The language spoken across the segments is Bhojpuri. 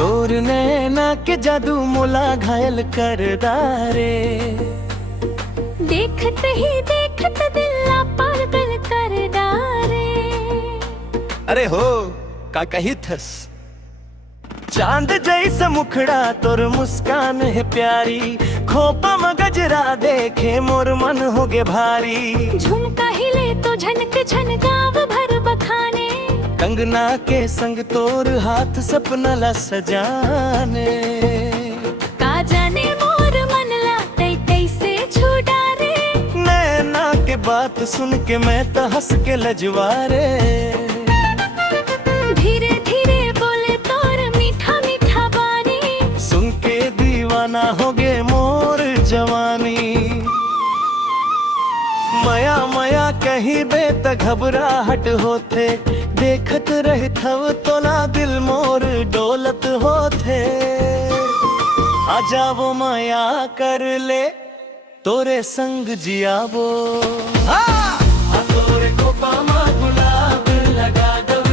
तोर नैना के जादू मोला घायल कर दारे। देखत ही देखत दिल पागल कर डारे। अरे हो का कही थस, चांद जैसा मुखड़ा तोर मुस्कान है प्यारी। खोपा में गजरा देखे मोर मन हो गे भारी। झुमका हिले तो झनक झनकाव भर बखाने। कंगना के संग तोर हाथ सपना ला सजाने। का जाने मोर मन ला कैसे छुड़ा रे। नैना के बात सुन के मैं तो हंस के लजवारे। धीरे धीरे बोले तोर मीठा मीठा बानी। सुन के दीवाना हो गे मोर जवानी। मया मया कहीं बे त घबराहट होथे। देखत रह थव तोला दिल मोर डोलत होथे। आ जावो माया कर ले तोरे संग जियावो। तोरे खोपा मा गुलाब लगा दव।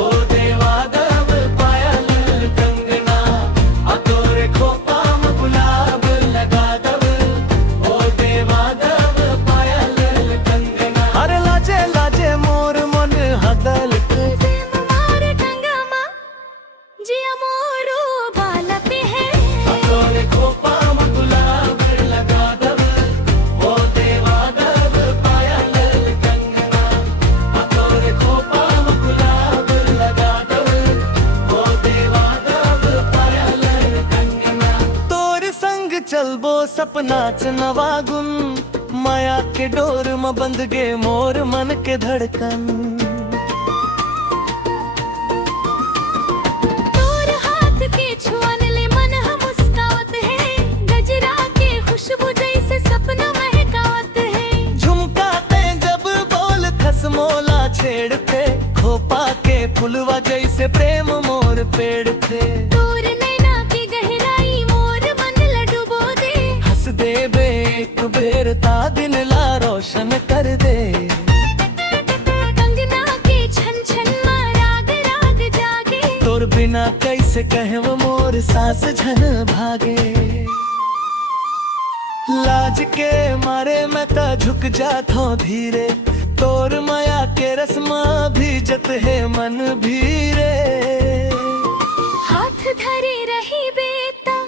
ओ देवा दव पायल कंगना। तोरे खोपा मा गुलाब लगा दव। ओ देवा दव पायल कंगना। अरे लाजे लाजे मोर मन हदल मोर कंगमा जिया मोरो बाला पे है। तोरे खोपा मा गुलाब लगा दव। ओ देवा दव पायल कंगना। तोरे खोपा मा गुलाब लगा दव। ओ देवा दव पायल कंगना। तोर संग चलबो सपना च नवागुन। माया के डोर में बंध गे मोर मन के धड़कन। तोर हाथ के छुअन ले मन हम मुस्कावत है। गजरा के खुशबू जैसे सपना महकावत है। झुमका ते जब बोल खस मोला छेड़ते। खोपा के फुलवा जैसे प्रेम मोर पेड़ थे। तोर नैना की गहराई मोर मन ला डुबो दे। हंस दे बे एक बेर ता दिन ला रोशन कर दे। कंगना के छन छन मा राग राग जागे। तोर बिना कैसे कहे वो मोर सांस झन भागे। लाज के मारे मैं ता झुक जात हूँ धीरे। तोर माया के रस्मा भीजत है मन भीरे। हाथ धरे रही बेता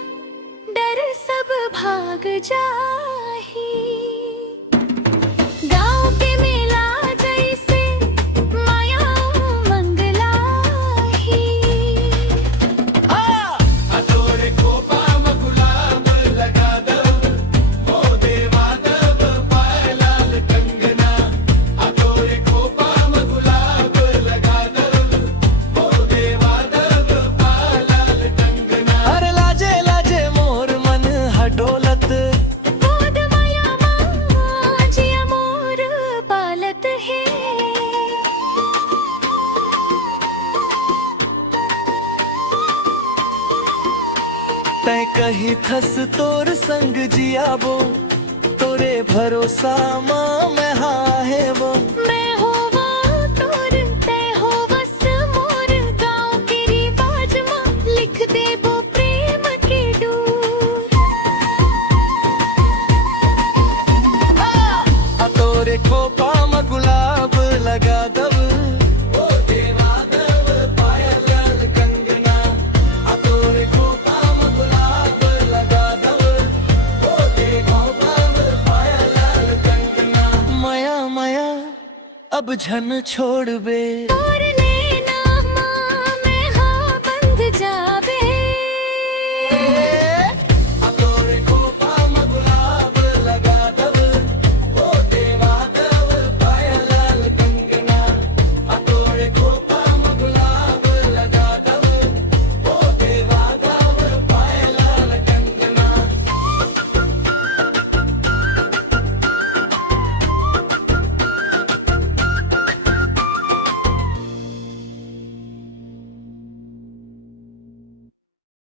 डर सब भाग जाही। गाँव के मेला जैसे माया मंगलाही। तोरे खोपा मा गुलाब लगा दव। ओ देवा दव पायल कंगना। तोरे खोपा मा गुलाब लगा दव। ओ देवा दव पायल कंगना। अरे लाजे लाजे मोर मन हडोलत। गोद माया माँ जिया मोर पालत है। तै कही थस तोर संग जियाबो। तोरे भरोसा माँ मैं है वो। मैं होवा तोर तै हो बस मोर। गाँव के रिवाज माँ लिख देबो प्रेम के डोर। तोरे खोपा मा गुलाब लगा दव। ओ देवा दव पायल कंगना। तोरे खोपा मा गुलाब लगा दव। ओ देवा दव पायल कंगना। माया माया अब झन छोड़ बे। तोर